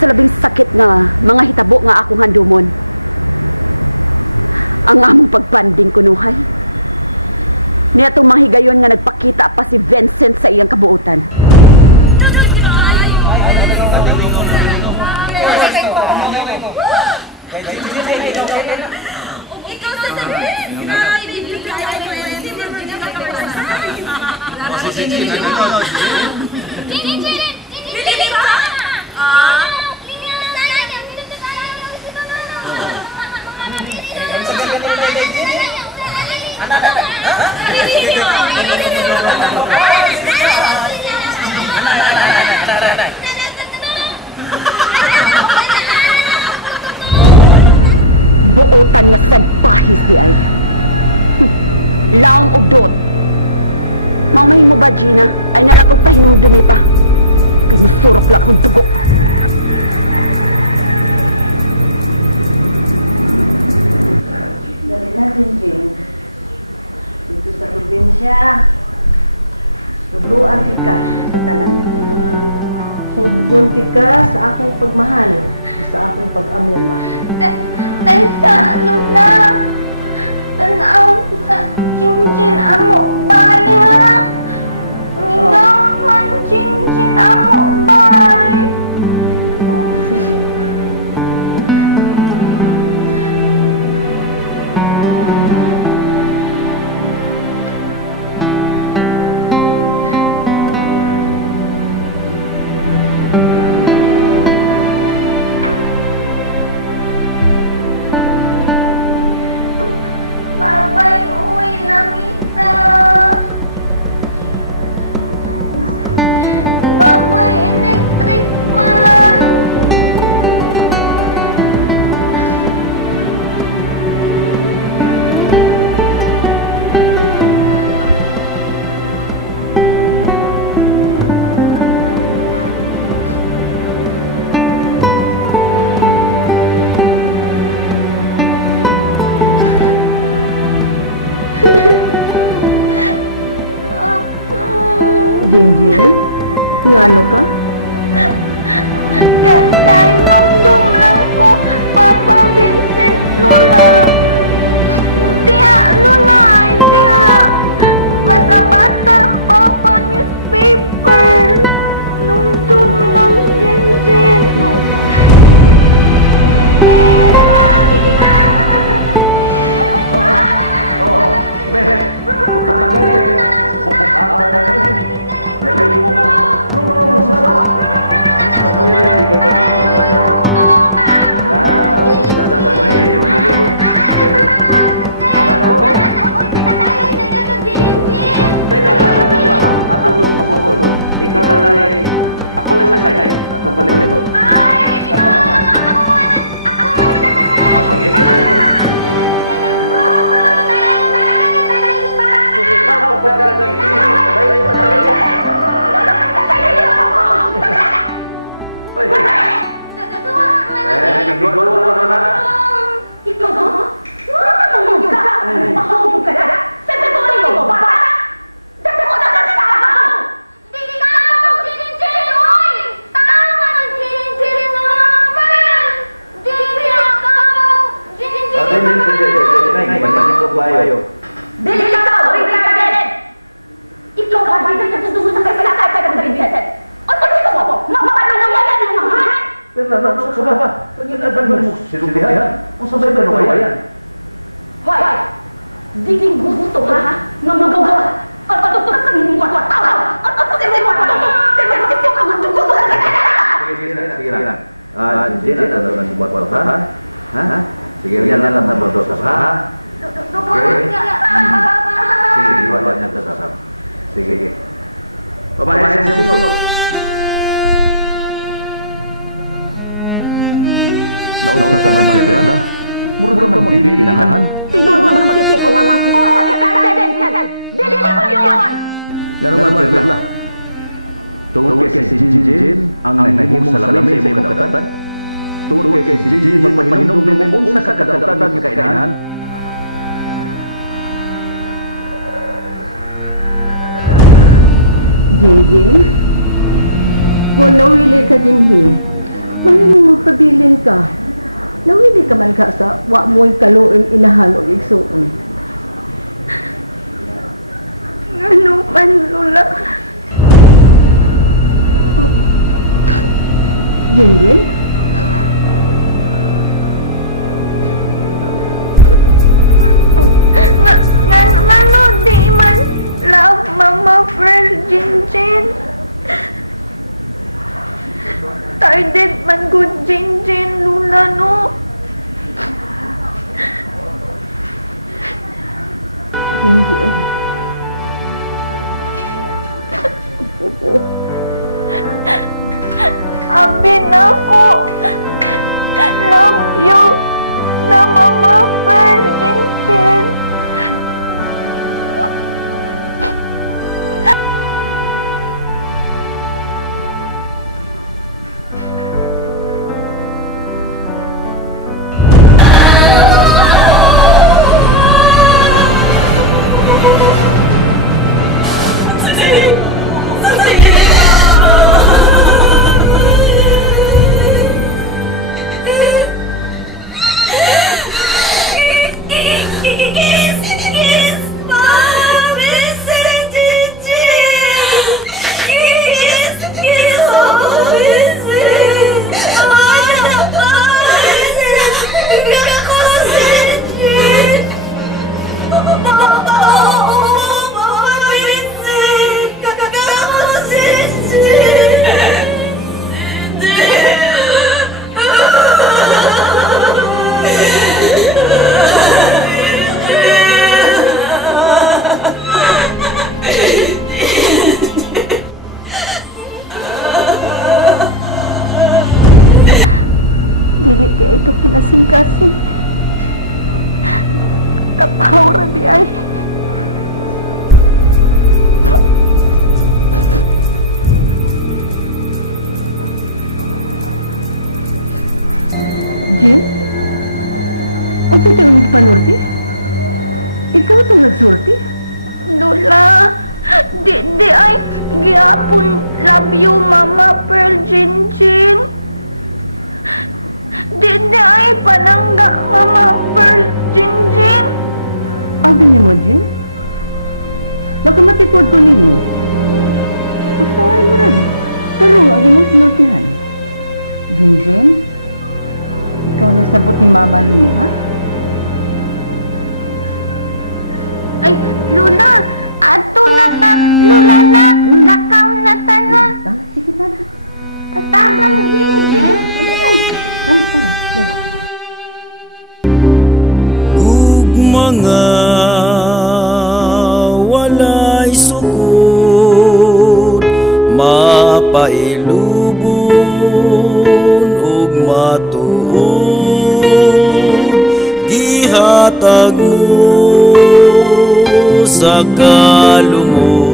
sa labing sakit nga mga hitabo nga akong handumon. Ang among pagbanding kunuhay. Niya itong mga higayon nga nagpakita pa si Vincent sa iyang kabuutan. Buotan nga sadpahis di ay. Laom ugdot. Mamahin mo ba, Gina? Ay nalakog pa hinudumi pa. Kaya masurok lang akong dugo. Dali natin, Jane. Dito sa probinsya, tuluan ka sa talan. Bunti ka sa akong pagmahal, sa akong pag-amuma. Tanda, Luna. Tanaw sa cincin amo bay, ha? Mingaman cincin amo bay. Sige. Babay, uwi Lamita. Babay, electric man. Jin, ngano ka? Kainong lang ko, Papa Vincent, Luna. Tiya, Luna, tiya. Basta-basta, Papa newspaper. Nundong lang, Jinjin. Maupa. Bebe, ikaw na ay ako lang sasay. Itong balik-likod. Sige, sige. Silbihan? Kung sabay ka nung ayan? Hoy! Ding gusto ha? Nangagawa! At patutog sa inyong mga tao! At patutog mo ako! Sige, sige na. Jin, ano na si Buat ha? Ha? Sige, yan lang sa Buat ha? Sige, iwan niya sa sige. Babae sa susunod. Nauna sa mga Bella, murag ka magbibig inahan. Tinod mo mag-isip ko nga mga ko! Dili ko naman yun! Nga naman, Bella. Tungkol kay si Jinjin, ang nahimong sa lamin sa imong kadatan. Tungkol kay si Jinjin, magpahinom ng imong sa kadatan ng kainahan. Jinjin, punawili ka din. Mahiling magpabilin ka. Nawili ka man ka sa wa mo'y kaluoy inahan o igsuon. Ano man, Lola? Jinjin? Ngano di man love Mama Pearl, Jinjin? Tarded man good Jinjin, Lola, no? Jinjin. Opo. Abin ako. Love you na Mama Pearl, Jinjin. Dili di ay ito kinasing-kasing. Tapaw ra di ay. Jin? O sa ito yung panulti? Ikaw itong nagsulti? Lola, di ay gihapon love you Mama Pearl, Jinjin. Di ay panangga Mama Pearl, Jinjin. Abi ni mo, Jin? Nakamatikod ko ni mo. Pasaway mo rin. Pero ang imong sinultihan. Jinjin? Ikaw na sabot ni mama ni mo, ha? Ay, Lola, ato na ta, Lola na, lakaw na ta na. Sige na. Tatabang, Jinjin. Tama. Ug mga walay sukod, mapailubon ug matuod, gihatag mo sa kalumod.